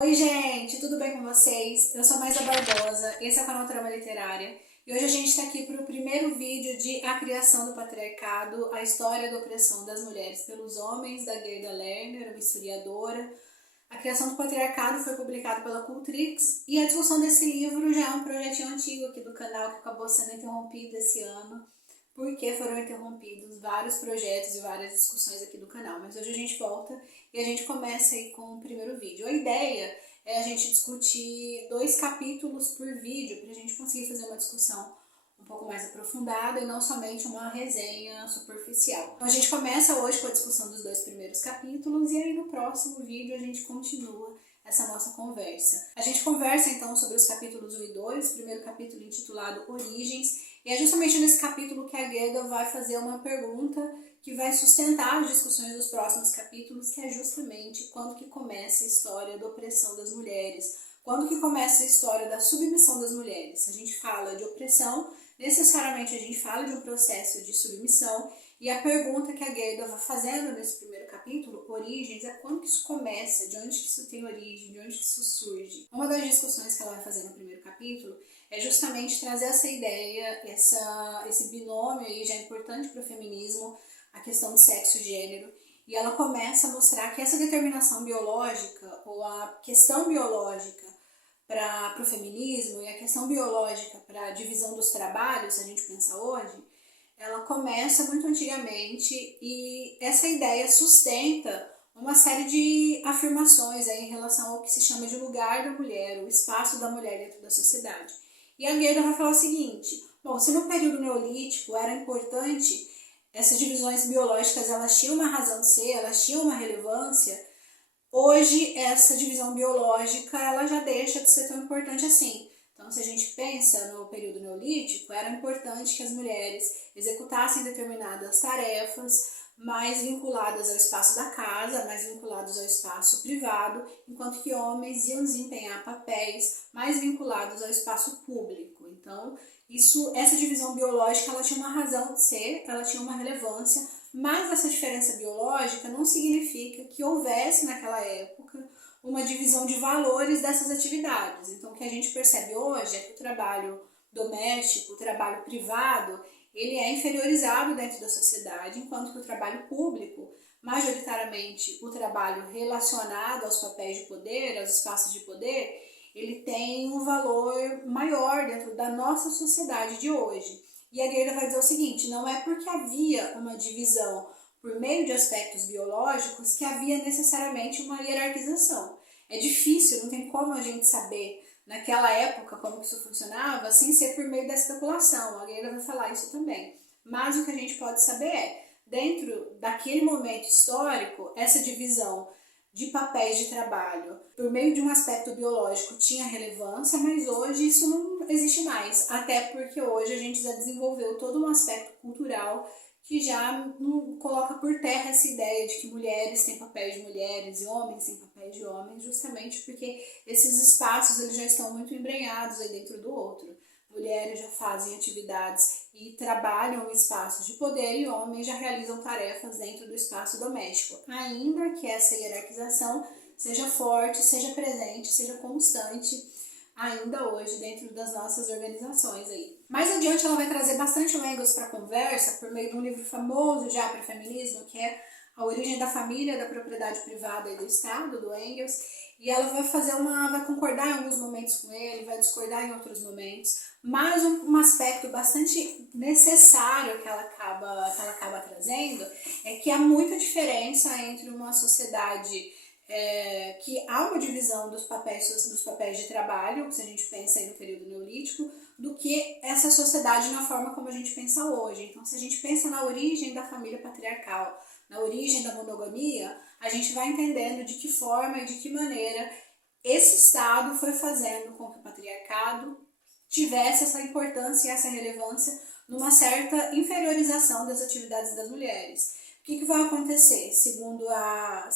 Oi gente, tudo bem com vocês? Eu sou Maisa Barbosa, esse é o canal Trama Literária e hoje a gente está aqui para o primeiro vídeo de A Criação do Patriarcado, a história da opressão das mulheres pelos homens, da Gerda Lerner, uma historiadora. A Criação do Patriarcado foi publicado pela Cultrix e a discussão desse livro já é um projetinho antigo aqui do canal que acabou sendo interrompido esse ano, porque foram interrompidos vários projetos e várias discussões aqui do canal. Mas hoje a gente volta e a gente começa aí com o primeiro vídeo. A ideia é a gente discutir 2 capítulos por vídeo, para a gente conseguir fazer uma discussão um pouco mais aprofundada e não somente uma resenha superficial. Então a gente começa hoje com a discussão dos 2 primeiros capítulos e aí no próximo vídeo a gente continua essa nossa conversa. A gente conversa então sobre os capítulos 1 e 2, o primeiro capítulo intitulado Origens, e é justamente nesse capítulo que a Gerda vai fazer uma pergunta que vai sustentar as discussões dos próximos capítulos, que é justamente quando que começa a história da opressão das mulheres, quando que começa a história da submissão das mulheres. Se a gente fala de opressão, necessariamente a gente fala de um processo de submissão, e a pergunta que a Gerda vai fazendo nesse primeiro capítulo, Origens, é quando que isso começa, de onde que isso tem origem, de onde que isso surge. Uma das discussões que ela vai fazer no primeiro capítulo é justamente trazer essa ideia, esse binômio aí já importante para o feminismo, a questão do sexo e gênero, e ela começa a mostrar que essa determinação biológica, ou a questão biológica para o feminismo e a questão biológica para a divisão dos trabalhos, se a gente pensa hoje, ela começa muito antigamente e essa ideia sustenta uma série de afirmações aí em relação ao que se chama de lugar da mulher, o espaço da mulher dentro da sociedade. E a Gerda vai falar o seguinte: bom, se no período neolítico era importante, essas divisões biológicas elas tinham uma razão de ser, elas tinham uma relevância, hoje essa divisão biológica ela já deixa de ser tão importante assim. Então, se a gente pensa no período neolítico, era importante que as mulheres executassem determinadas tarefas mais vinculadas ao espaço da casa, mais vinculadas ao espaço privado, enquanto que homens iam desempenhar papéis mais vinculados ao espaço público. Então, essa divisão biológica ela tinha uma razão de ser, ela tinha uma relevância, mas essa diferença biológica não significa que houvesse naquela época uma divisão de valores dessas atividades. Então, o que a gente percebe hoje é que o trabalho doméstico, o trabalho privado, ele é inferiorizado dentro da sociedade, enquanto que o trabalho público, majoritariamente o trabalho relacionado aos papéis de poder, aos espaços de poder, ele tem um valor maior dentro da nossa sociedade de hoje. E a Gerda vai dizer o seguinte: não é porque havia uma divisão por meio de aspectos biológicos que havia necessariamente uma hierarquização. É difícil, não tem como a gente saber naquela época como isso funcionava sem ser por meio da especulação. A Gerda vai falar isso também. Mas o que a gente pode saber é, dentro daquele momento histórico, essa divisão de papéis de trabalho por meio de um aspecto biológico tinha relevância, mas hoje isso não existe mais, até porque hoje a gente já desenvolveu todo um aspecto cultural que já coloca por terra essa ideia de que mulheres têm papéis de mulheres e homens têm papéis de homens, justamente porque esses espaços eles já estão muito embrenhados aí dentro do outro. Mulheres já fazem atividades e trabalham em espaços de poder e homens já realizam tarefas dentro do espaço doméstico, ainda que essa hierarquização seja forte, seja presente, seja constante ainda hoje dentro das nossas organizações aí. Mais adiante ela vai trazer bastante o Engels para a conversa por meio de um livro famoso já para feminismo, que é A Origem da Família, da Propriedade Privada e do Estado, do Engels, e ela vai concordar em alguns momentos com ele, vai discordar em outros momentos, mas um aspecto bastante necessário que ela acaba trazendo é que há muita diferença entre uma sociedade que há uma divisão dos papéis de trabalho, se a gente pensa aí no período neolítico, do que essa sociedade na forma como a gente pensa hoje. Então, se a gente pensa na origem da família patriarcal, na origem da monogamia, a gente vai entendendo de que forma e de que maneira esse Estado foi fazendo com que o patriarcado tivesse essa importância e essa relevância numa certa inferiorização das atividades das mulheres. O que vai acontecer? Segundo a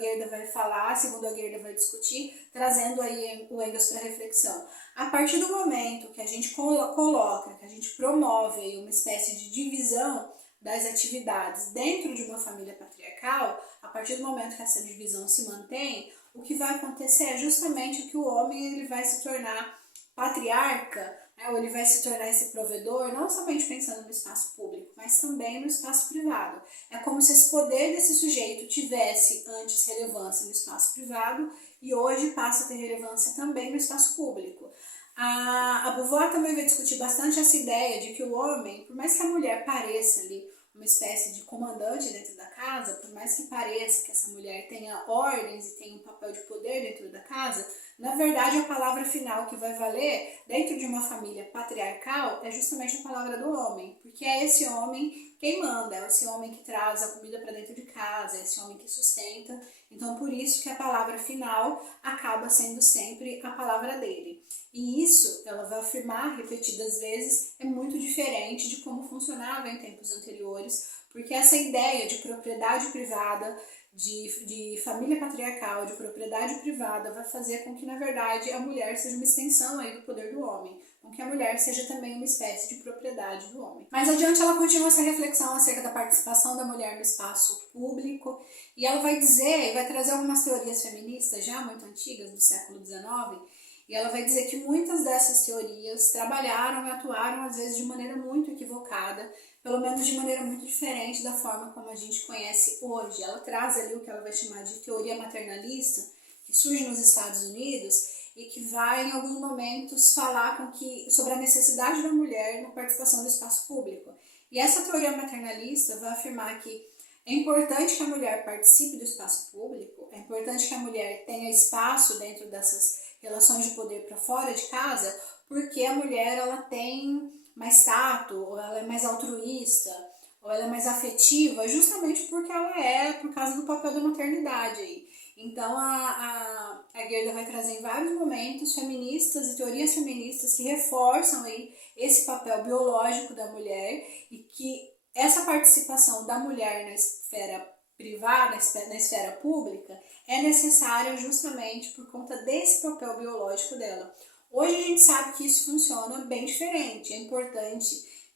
Gerda vai falar, segundo a Gerda vai discutir, trazendo aí o Engels para reflexão. A partir do momento que a gente coloca, que a gente promove aí uma espécie de divisão das atividades dentro de uma família patriarcal, a partir do momento que essa divisão se mantém, o que vai acontecer é justamente que o homem ele vai se tornar patriarca, né, ou ele vai se tornar esse provedor, não somente pensando no espaço público, mas também no espaço privado. É como se esse poder desse sujeito tivesse antes relevância no espaço privado e hoje passa a ter relevância também no espaço público. A Beauvoir também vai discutir bastante essa ideia de que o homem, por mais que a mulher pareça ali uma espécie de comandante dentro da casa, por mais que pareça que essa mulher tenha ordens e tenha um papel de poder dentro da casa, na verdade a palavra final que vai valer dentro de uma família patriarcal é justamente a palavra do homem, porque é esse homem quem manda, é esse homem que traz a comida para dentro de casa, é esse homem que sustenta. Então por isso que a palavra final acaba sendo sempre a palavra dele. E isso, ela vai afirmar repetidas vezes, é muito diferente de como funcionava em tempos anteriores, porque essa ideia de propriedade privada, de família patriarcal, de propriedade privada, vai fazer com que, na verdade, a mulher seja uma extensão aí do poder do homem, com que a mulher seja também uma espécie de propriedade do homem. Mais adiante, ela continua essa reflexão acerca da participação da mulher no espaço público, e ela vai dizer, e vai trazer algumas teorias feministas já muito antigas, do século XIX, e ela vai dizer que muitas dessas teorias trabalharam e atuaram, às vezes, de maneira muito equivocada, pelo menos de maneira muito diferente da forma como a gente conhece hoje. Ela traz ali o que ela vai chamar de teoria maternalista, que surge nos Estados Unidos e que vai, em alguns momentos, falar sobre a necessidade da mulher na participação do espaço público. E essa teoria maternalista vai afirmar que é importante que a mulher participe do espaço público, é importante que a mulher tenha espaço dentro dessas relações de poder para fora de casa, porque a mulher ela tem mais tato, ou ela é mais altruísta, ou ela é mais afetiva, justamente porque ela é por causa do papel da maternidade aí. Então a Gerda vai trazer em vários momentos feministas e teorias feministas que reforçam aí esse papel biológico da mulher e que essa participação da mulher na esfera privada, na esfera pública, é necessária justamente por conta desse papel biológico dela. Hoje a gente sabe que isso funciona bem diferente, é importante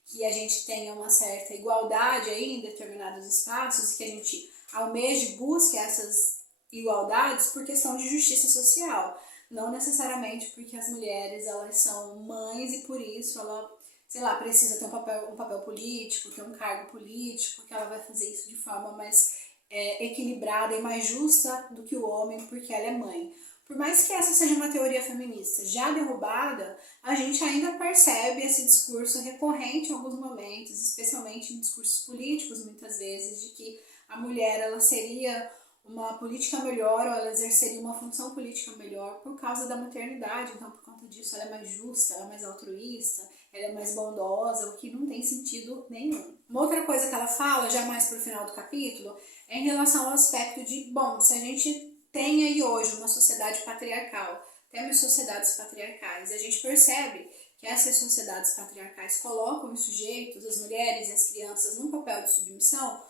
que a gente tenha uma certa igualdade aí em determinados espaços e que a gente almeje e busque essas igualdades por questão de justiça social, não necessariamente porque as mulheres elas são mães e por isso ela, sei lá, precisa ter um papel político, ter um cargo político, que ela vai fazer isso de forma mais equilibrada e mais justa do que o homem, porque ela é mãe. Por mais que essa seja uma teoria feminista já derrubada, a gente ainda percebe esse discurso recorrente em alguns momentos, especialmente em discursos políticos, muitas vezes, de que a mulher ela seria uma política melhor ou ela exerceria uma função política melhor por causa da maternidade, então por conta disso ela é mais justa, ela é mais altruísta, ela é mais bondosa, o que não tem sentido nenhum. Uma outra coisa que ela fala, já mais pro final do capítulo, é em relação ao aspecto de, bom, se a gente tem aí hoje uma sociedade patriarcal, temos sociedades patriarcais, e a gente percebe que essas sociedades patriarcais colocam os sujeitos, as mulheres e as crianças num papel de submissão,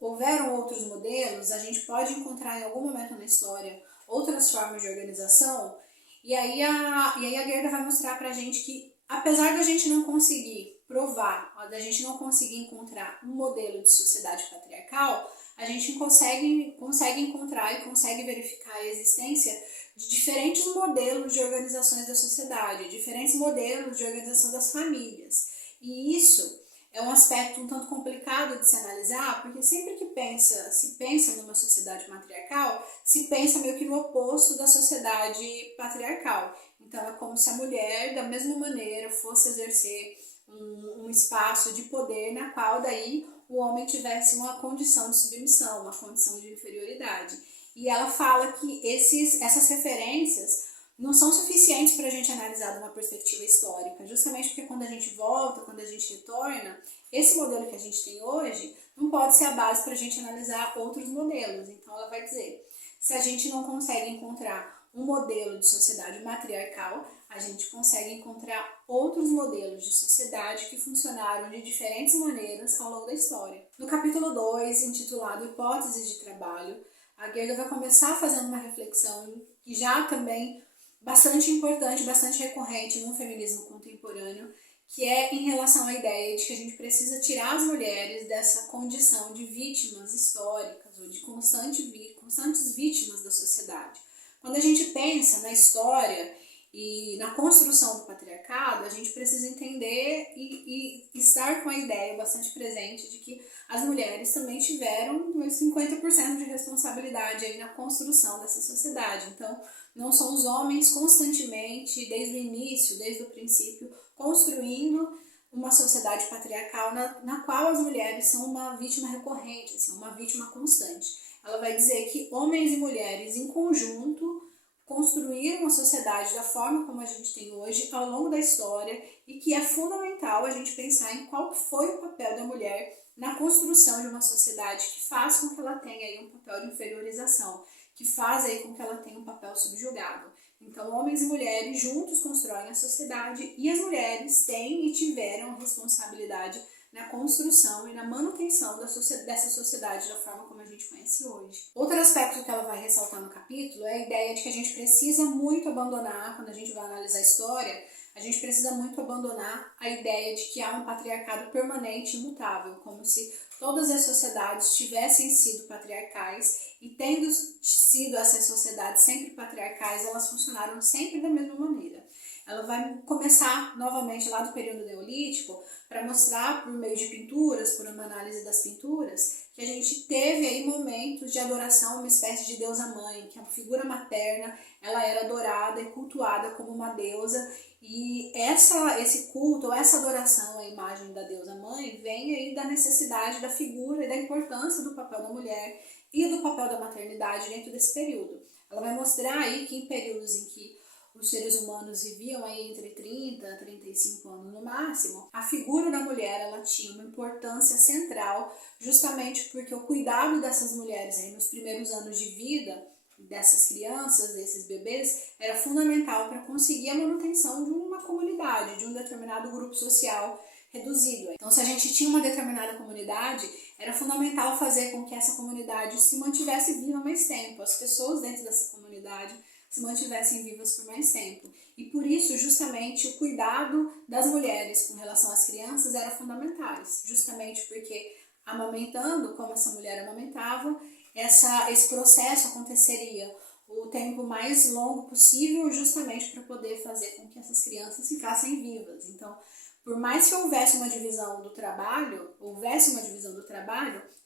houveram outros modelos, a gente pode encontrar em algum momento na história outras formas de organização, e aí a Gerda vai mostrar pra gente que, apesar da gente não conseguir provar, da gente não conseguir encontrar um modelo de sociedade patriarcal, a gente consegue encontrar e consegue verificar a existência de diferentes modelos de organizações da sociedade, diferentes modelos de organização das famílias. E isso é um aspecto um tanto complicado de se analisar, porque sempre que se pensa numa sociedade matriarcal, se pensa meio que no oposto da sociedade patriarcal. Então é como se a mulher, da mesma maneira, fosse exercer um espaço de poder na qual daí o homem tivesse uma condição de submissão, uma condição de inferioridade. E ela fala que essas referências não são suficientes para a gente analisar de uma perspectiva histórica, justamente porque quando a gente volta, quando a gente retorna, esse modelo que a gente tem hoje não pode ser a base para a gente analisar outros modelos. Então ela vai dizer, se a gente não consegue encontrar um modelo de sociedade matriarcal, a gente consegue encontrar outros modelos de sociedade que funcionaram de diferentes maneiras ao longo da história. No capítulo 2, intitulado Hipóteses de Trabalho, a Gerda vai começar fazendo uma reflexão que já também bastante importante, bastante recorrente no feminismo contemporâneo, que é em relação à ideia de que a gente precisa tirar as mulheres dessa condição de vítimas históricas ou de constantes vítimas da sociedade. Quando a gente pensa na história e na construção do patriarcado, a gente precisa entender e estar com a ideia bastante presente de que as mulheres também tiveram 50% de responsabilidade aí na construção dessa sociedade. Então, não são os homens constantemente, desde o início, desde o princípio, construindo uma sociedade patriarcal na qual as mulheres são uma vítima recorrente, assim, uma vítima constante. Ela vai dizer que homens e mulheres em conjunto construíram a sociedade da forma como a gente tem hoje ao longo da história e que é fundamental a gente pensar em qual foi o papel da mulher na construção de uma sociedade que faz com que ela tenha aí um papel de inferiorização, que faz aí com que ela tenha um papel subjugado. Então, homens e mulheres juntos constroem a sociedade e as mulheres têm e tiveram responsabilidade na construção e na manutenção dessa sociedade da forma como a gente conhece hoje. Outro aspecto que ela vai ressaltar no capítulo é a ideia de que a gente precisa muito abandonar, quando a gente vai analisar a história, a gente precisa muito abandonar a ideia de que há um patriarcado permanente e imutável, como se todas as sociedades tivessem sido patriarcais e tendo sido essas sociedades sempre patriarcais, elas funcionaram sempre da mesma maneira. Ela vai começar novamente lá do período neolítico para mostrar por meio de pinturas, por uma análise das pinturas, que a gente teve aí momentos de adoração a uma espécie de deusa mãe, que a figura materna ela era adorada e cultuada como uma deusa, e esse culto, ou essa adoração à imagem da deusa mãe vem aí da necessidade da figura e da importância do papel da mulher e do papel da maternidade dentro desse período. Ela vai mostrar aí que em períodos em que os seres humanos viviam aí entre 30 a 35 anos no máximo, a figura da mulher ela tinha uma importância central, justamente porque o cuidado dessas mulheres aí nos primeiros anos de vida, dessas crianças, desses bebês, era fundamental para conseguir a manutenção de uma comunidade, de um determinado grupo social reduzido. Então, se a gente tinha uma determinada comunidade, era fundamental fazer com que essa comunidade se mantivesse viva mais tempo, as pessoas dentro dessa comunidade se mantivessem vivas por mais tempo. E por isso, justamente, o cuidado das mulheres com relação às crianças era fundamental, justamente porque amamentando, como essa mulher amamentava, esse processo aconteceria o tempo mais longo possível, justamente para poder fazer com que essas crianças ficassem vivas. Então, por mais que houvesse uma divisão do trabalho,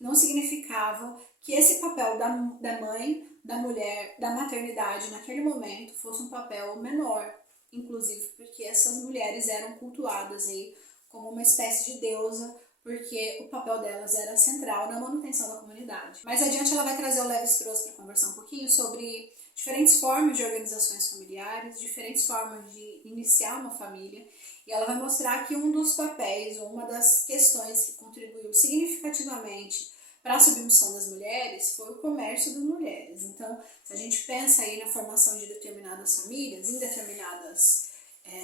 não significava que esse papel da mãe, da mulher, da maternidade naquele momento fosse um papel menor, inclusive porque essas mulheres eram cultuadas aí como uma espécie de deusa, porque o papel delas era central na manutenção da comunidade. Mais adiante ela vai trazer o Lévi-Strauss para conversar um pouquinho sobre diferentes formas de organizações familiares, diferentes formas de iniciar uma família, e ela vai mostrar que um dos papéis, ou uma das questões que contribuiu significativamente para a submissão das mulheres foi o comércio das mulheres. Então, se a gente pensa aí na formação de determinadas famílias, em determinadas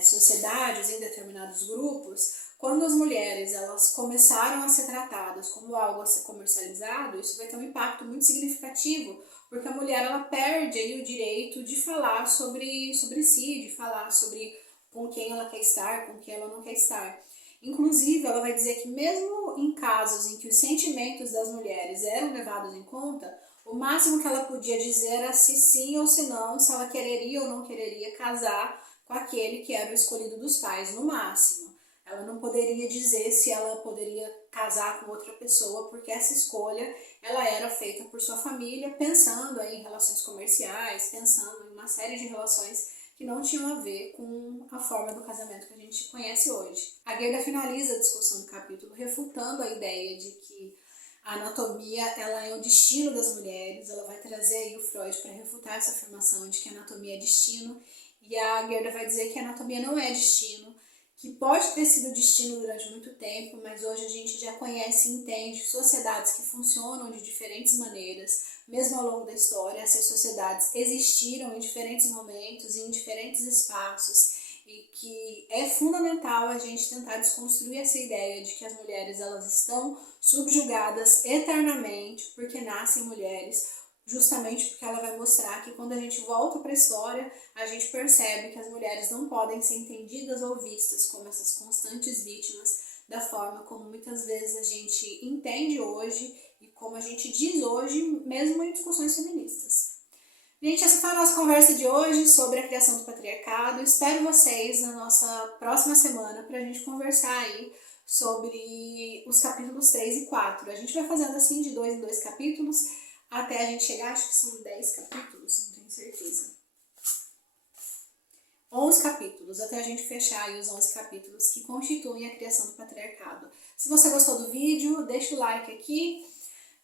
sociedades, em determinados grupos, quando as mulheres elas começaram a ser tratadas como algo a ser comercializado, isso vai ter um impacto muito significativo, porque a mulher ela perde aí o direito de falar sobre si, de falar sobre com quem ela quer estar, com quem ela não quer estar. Inclusive, ela vai dizer que mesmo em casos em que os sentimentos das mulheres eram levados em conta, o máximo que ela podia dizer era se sim ou se não, se ela quereria ou não quereria casar com aquele que era o escolhido dos pais, no máximo. Ela não poderia dizer se ela poderia casar com outra pessoa, porque essa escolha ela era feita por sua família, pensando aí em relações comerciais, pensando em uma série de relações que não tinham a ver com a forma do casamento que a gente conhece hoje. A Gerda finaliza a discussão do capítulo refutando a ideia de que a anatomia ela é o destino das mulheres. Ela vai trazer aí o Freud para refutar essa afirmação de que a anatomia é destino, e a Gerda vai dizer que a anatomia não é destino, que pode ter sido destino durante muito tempo, mas hoje a gente já conhece e entende sociedades que funcionam de diferentes maneiras. Mesmo ao longo da história, essas sociedades existiram em diferentes momentos, em diferentes espaços, e que é fundamental a gente tentar desconstruir essa ideia de que as mulheres elas estão subjugadas eternamente porque nascem mulheres, justamente porque ela vai mostrar que quando a gente volta para a história, a gente percebe que as mulheres não podem ser entendidas ou vistas como essas constantes vítimas da forma como muitas vezes a gente entende hoje e como a gente diz hoje, mesmo em discussões feministas. Gente, essa foi a nossa conversa de hoje sobre a criação do patriarcado. Espero vocês na nossa próxima semana para a gente conversar aí sobre os capítulos 3 e 4. A gente vai fazendo assim de 2 em 2 capítulos até a gente chegar, acho que são 10 capítulos, não tenho certeza. 11 capítulos, até a gente fechar aí os 11 capítulos que constituem a criação do patriarcado. Se você gostou do vídeo, deixa o like aqui,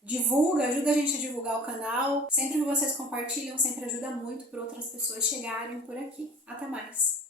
divulga, ajuda a gente a divulgar o canal. Sempre que vocês compartilham, sempre ajuda muito para outras pessoas chegarem por aqui. Até mais!